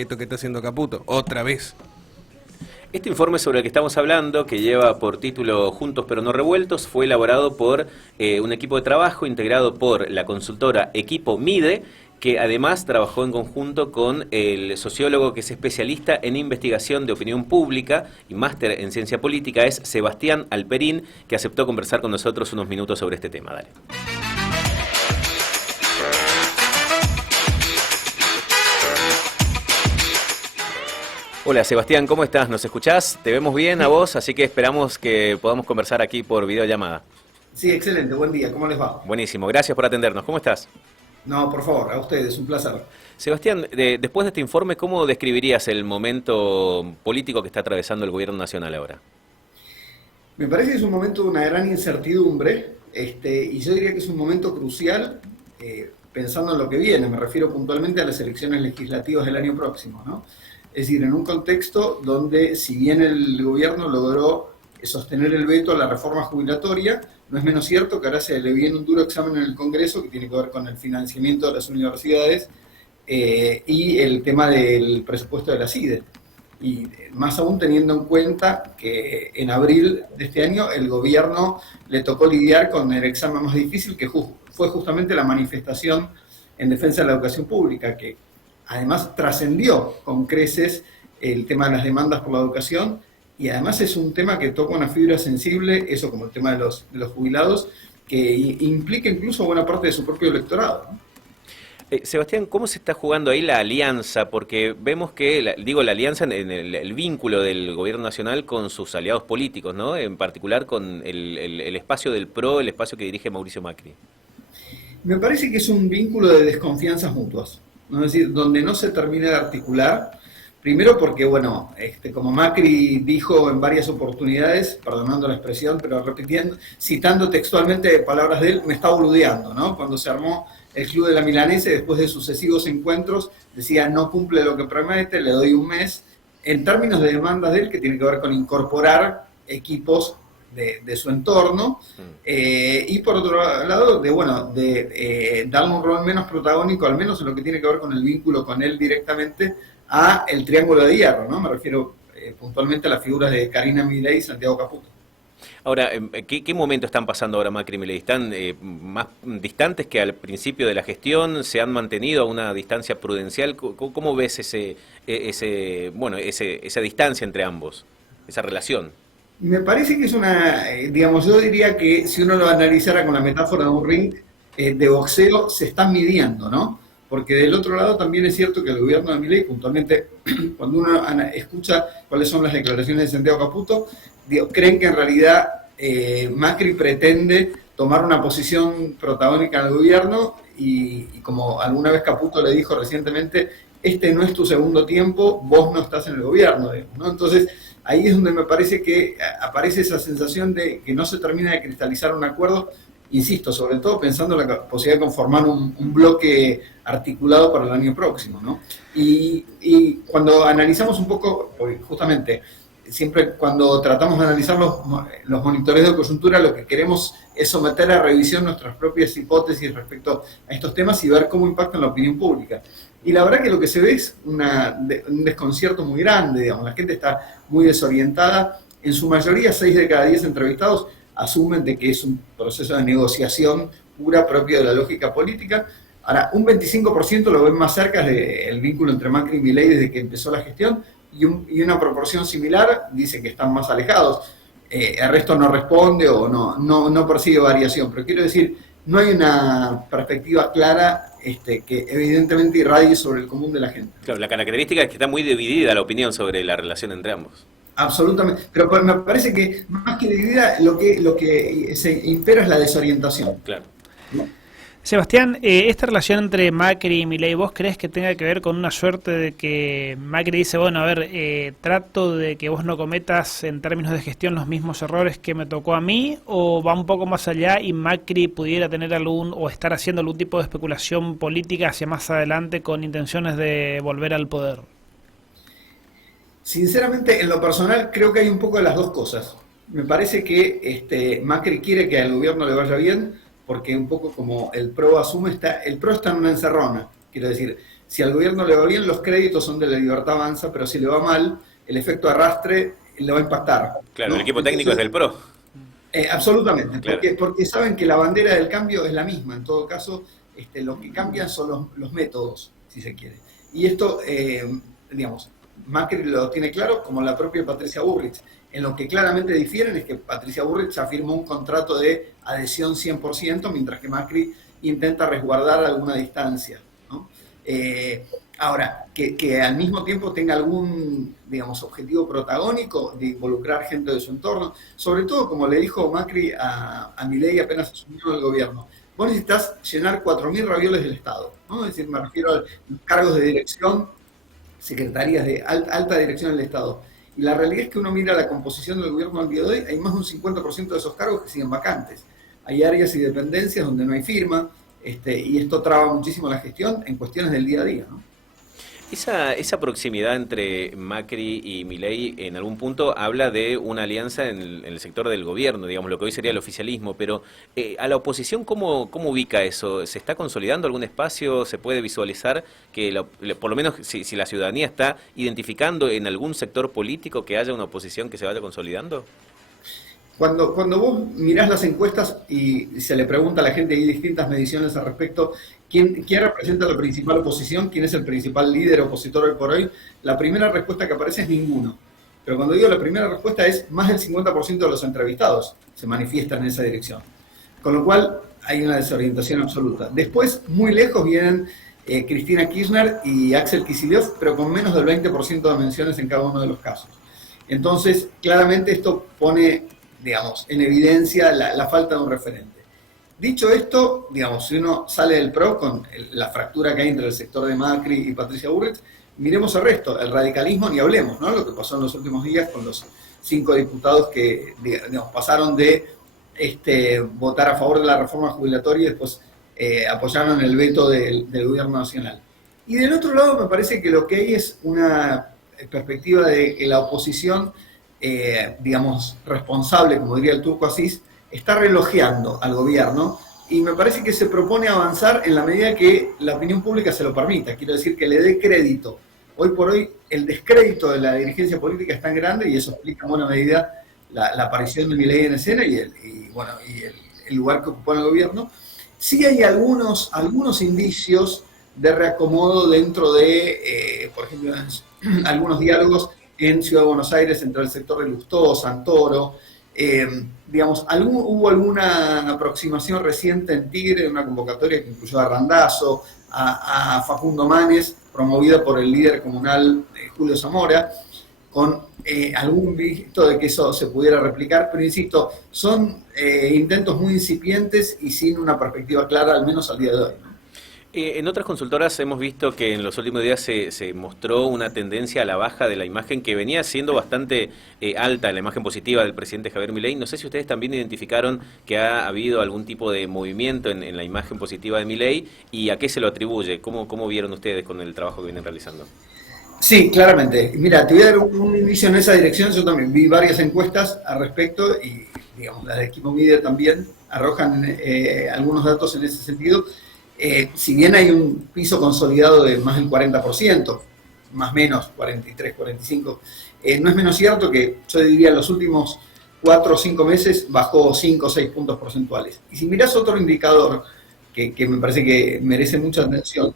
esto que está haciendo Caputo, otra vez. Este informe sobre el que estamos hablando, que lleva por título Juntos pero no revueltos, fue elaborado por un equipo de trabajo integrado por la consultora Equipo Mide, que además trabajó en conjunto con el sociólogo que es especialista en investigación de opinión pública y máster en ciencia política, es Sebastián Alperín, que aceptó conversar con nosotros unos minutos sobre este tema. Dale. Hola Sebastián, ¿cómo estás? ¿Nos escuchás? Te vemos bien a vos, así que esperamos que podamos conversar aquí por videollamada. Sí, excelente, buen día, ¿cómo les va? Buenísimo, gracias por atendernos. ¿Cómo estás? No, por favor, a ustedes, un placer. Sebastián, después de este informe, ¿cómo describirías el momento político que está atravesando el gobierno nacional ahora? Me parece que es un momento de una gran incertidumbre, y yo diría que es un momento crucial, pensando en lo que viene, me refiero puntualmente a las elecciones legislativas del año próximo, ¿no? Es decir, en un contexto donde, si bien el gobierno logró sostener el veto a la reforma jubilatoria, no es menos cierto que ahora se le viene un duro examen en el Congreso que tiene que ver con el financiamiento de las universidades y el tema del presupuesto de la CIDE. Y más aún teniendo en cuenta que en abril de este año el gobierno le tocó lidiar con el examen más difícil, que fue justamente la manifestación en defensa de la educación pública, que además trascendió con creces el tema de las demandas por la educación, y además es un tema que toca una fibra sensible, eso como el tema de los jubilados, que implica incluso buena parte de su propio electorado, ¿no? Sebastián, ¿cómo se está jugando ahí la alianza? Porque vemos que, la alianza en el vínculo del gobierno nacional con sus aliados políticos, ¿no? En particular con el espacio del PRO, el espacio que dirige Mauricio Macri. Me parece que es un vínculo de desconfianzas mutuas, ¿no? Es decir, donde no se termina de articular. Primero porque, bueno, como Macri dijo en varias oportunidades, perdonando la expresión, pero repitiendo, citando textualmente palabras de él, me está boludeando, ¿no? Cuando se armó el Club de la Milanesa, después de sucesivos encuentros, decía, no cumple lo que promete, le doy un mes. En términos de demandas de él, que tiene que ver con incorporar equipos de su entorno, y por otro lado, de darle un rol menos protagónico, al menos en lo que tiene que ver con el vínculo con él directamente, a el triángulo de hierro, ¿no? Me refiero puntualmente a las figuras de Karina Milei y Santiago Caputo. Ahora, ¿qué momento están pasando ahora Macri y Milei? ¿Están más distantes que al principio de la gestión? ¿Se han mantenido a una distancia prudencial? ¿Cómo ves esa distancia entre ambos, esa relación? Me parece que es digamos, yo diría que si uno lo analizara con la metáfora de un ring de boxeo, se están midiendo, ¿no? Porque del otro lado también es cierto que el gobierno de Milei, puntualmente, cuando uno escucha cuáles son las declaraciones de Santiago Caputo, creen que en realidad Macri pretende tomar una posición protagónica en el gobierno y como alguna vez Caputo le dijo recientemente, este no es tu segundo tiempo, vos no estás en el gobierno, ¿no? Entonces, ahí es donde me parece que aparece esa sensación de que no se termina de cristalizar un acuerdo, insisto, sobre todo pensando en la posibilidad de conformar un bloque articulado para el año próximo, ¿no? Y cuando analizamos un poco, porque justamente siempre cuando tratamos de analizar los monitores de coyuntura, lo que queremos es someter a revisión nuestras propias hipótesis respecto a estos temas y ver cómo impactan la opinión pública. Y la verdad que lo que se ve es un desconcierto muy grande, digamos, la gente está muy desorientada. En su mayoría, 6 de cada 10 entrevistados asumen de que es un proceso de negociación pura propio de la lógica política. Ahora, un 25% lo ven más cerca del vínculo entre Macri y Milei desde que empezó la gestión, y una proporción similar dice que están más alejados. El resto no responde o no percibe variación, pero quiero decir, no hay una perspectiva clara que evidentemente irradie sobre el común de la gente. Claro, la característica es que está muy dividida la opinión sobre la relación entre ambos. Absolutamente, pero me parece que más que dividida, lo que se impera es la desorientación. Claro. ¿No? Sebastián, esta relación entre Macri y Milei, ¿vos crees que tenga que ver con una suerte de que Macri dice, bueno, a ver, trato de que vos no cometas en términos de gestión los mismos errores que me tocó a mí, o va un poco más allá y Macri pudiera tener o estar haciendo algún tipo de especulación política hacia más adelante con intenciones de volver al poder? Sinceramente, en lo personal, creo que hay un poco de las dos cosas. Me parece que Macri quiere que al gobierno le vaya bien, porque un poco como el PRO asume, el PRO está en una encerrona. Quiero decir, Si al gobierno le va bien, los créditos son de la Libertad Avanza, pero si le va mal, el efecto arrastre le va a impactar. Claro, ¿no? el equipo técnico es del PRO. Absolutamente, Claro. porque saben que la bandera del cambio es la misma. En todo caso, lo que cambian son los métodos, si se quiere. Y esto, digamos, Macri lo tiene claro, como la propia Patricia Bullrich. En lo que claramente difieren es que Patricia Bullrich ya firmó un contrato de adhesión 100%, mientras que Macri intenta resguardar alguna distancia, ¿no? Ahora, que al mismo tiempo tenga algún, digamos, objetivo protagónico de involucrar gente de su entorno, sobre todo, como le dijo Macri a Milei apenas asumió el gobierno, vos necesitas llenar 4.000 ravioles del Estado, ¿no? Es decir, me refiero a los cargos de dirección, secretarías de alta dirección del Estado. Y la realidad es que uno mira la composición del gobierno al día de hoy, hay más de un 50% de esos cargos que siguen vacantes. Hay áreas y dependencias donde no hay firma, y esto traba muchísimo la gestión en cuestiones del día a día, ¿no? Esa proximidad entre Macri y Milei en algún punto habla de una alianza en el sector del gobierno, digamos, lo que hoy sería el oficialismo, pero a la oposición, ¿cómo ubica eso? ¿Se está consolidando algún espacio? ¿Se puede visualizar que, por lo menos, si la ciudadanía está identificando en algún sector político que haya una oposición que se vaya consolidando? Cuando vos mirás las encuestas y se le pregunta a la gente, hay distintas mediciones al respecto, ¿quién representa la principal oposición? ¿Quién es el principal líder opositor hoy por hoy? La primera respuesta que aparece es ninguno. Pero cuando digo la primera respuesta es más del 50% de los entrevistados se manifiestan en esa dirección. Con lo cual hay una desorientación absoluta. Después, muy lejos, vienen Cristina Kirchner y Axel Kicillof, pero con menos del 20% de menciones en cada uno de los casos. Entonces, claramente esto pone, digamos, en evidencia la falta de un referente. Dicho esto, digamos, si uno sale del PRO con la fractura que hay entre el sector de Macri y Patricia Bullrich, miremos el resto, el radicalismo ni hablemos, ¿no? Lo que pasó en los últimos días con los 5 diputados que, digamos, pasaron de votar a favor de la reforma jubilatoria y después apoyaron el veto del gobierno nacional. Y del otro lado me parece que lo que hay es una perspectiva de que la oposición, digamos, responsable, como diría el Turco Asís, está relojeando al gobierno y me parece que se propone avanzar en la medida que la opinión pública se lo permita. Quiero decir, que le dé crédito. Hoy por hoy el descrédito de la dirigencia política es tan grande y eso explica en buena medida la aparición de Milei en escena y el lugar que ocupó en el gobierno. Sí hay algunos indicios de reacomodo dentro de, por ejemplo, algunos diálogos en Ciudad de Buenos Aires entre el sector de Lustó, Santoro. Digamos, hubo alguna aproximación reciente en Tigre, una convocatoria que incluyó a Randazzo, a Facundo Manes, promovida por el líder comunal Julio Zamora, con algún visto de que eso se pudiera replicar, pero insisto, son intentos muy incipientes y sin una perspectiva clara, al menos al día de hoy, ¿no? En otras consultoras hemos visto que en los últimos días se mostró una tendencia a la baja de la imagen que venía siendo bastante alta, la imagen positiva del presidente Javier Milei. No sé si ustedes también identificaron que ha habido algún tipo de movimiento en la imagen positiva de Milei y a qué se lo atribuye. ¿Cómo vieron ustedes con el trabajo que vienen realizando? Sí, claramente. Mira, te voy a dar un inicio en esa dirección. Yo también vi varias encuestas al respecto y, digamos, las de Equipo Media también arrojan algunos datos en ese sentido. Si bien hay un piso consolidado de más del 40%, más o menos 43, 45, no es menos cierto que yo diría en los últimos 4 o 5 meses bajó 5 o 6 puntos porcentuales. Y si mirás otro indicador que me parece que merece mucha atención,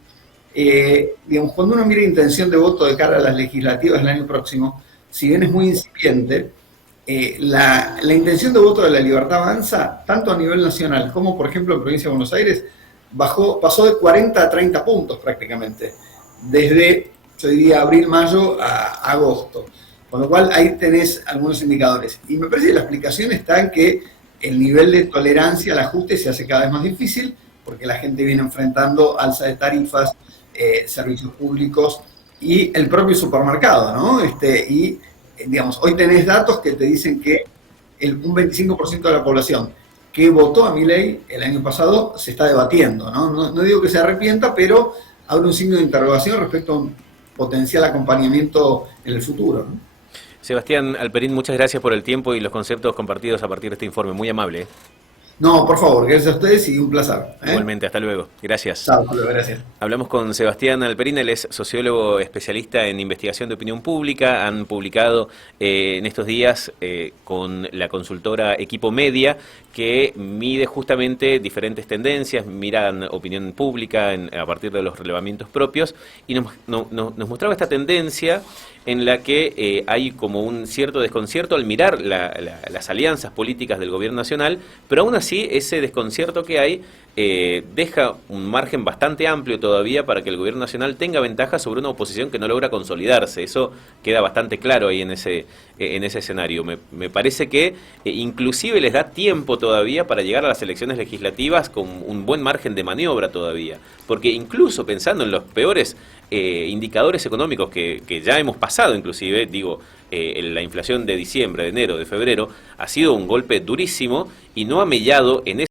digamos, cuando uno mira intención de voto de cara a las legislativas del año próximo, si bien es muy incipiente, la intención de voto de la Libertad Avanza, tanto a nivel nacional como, por ejemplo, en Provincia de Buenos Aires, pasó de 40 a 30 puntos prácticamente, desde, yo diría, abril-mayo a agosto. Con lo cual ahí tenés algunos indicadores. Y me parece que la explicación está en que el nivel de tolerancia al ajuste se hace cada vez más difícil, porque la gente viene enfrentando alza de tarifas, servicios públicos y el propio supermercado, ¿no? Y, digamos, hoy tenés datos que te dicen que un 25% de la población que votó a Milei el año pasado se está debatiendo, ¿no? No digo que se arrepienta, pero abre un signo de interrogación respecto a un potencial acompañamiento en el futuro, ¿no? Sebastián Alperín, muchas gracias por el tiempo y los conceptos compartidos a partir de este informe. Muy amable. No, por favor, gracias a ustedes y un placer. Igualmente, hasta luego. Gracias. Chao, hasta luego, gracias. Hablamos con Sebastián Alperín, él es sociólogo especialista en investigación de opinión pública. Han publicado en estos días con la consultora Equipo Media, que mide justamente diferentes tendencias, miran opinión pública a partir de los relevamientos propios, y nos mostraba esta tendencia en la que hay como un cierto desconcierto al mirar las alianzas políticas del gobierno nacional, pero aún así ese desconcierto que hay deja un margen bastante amplio todavía para que el gobierno nacional tenga ventaja sobre una oposición que no logra consolidarse. Eso queda bastante claro ahí en ese escenario. Me parece que inclusive les da tiempo todavía para llegar a las elecciones legislativas con un buen margen de maniobra todavía, porque incluso pensando en los peores indicadores económicos que ya hemos pasado, inclusive, digo, la inflación de diciembre, de enero, de febrero, ha sido un golpe durísimo y no ha mellado en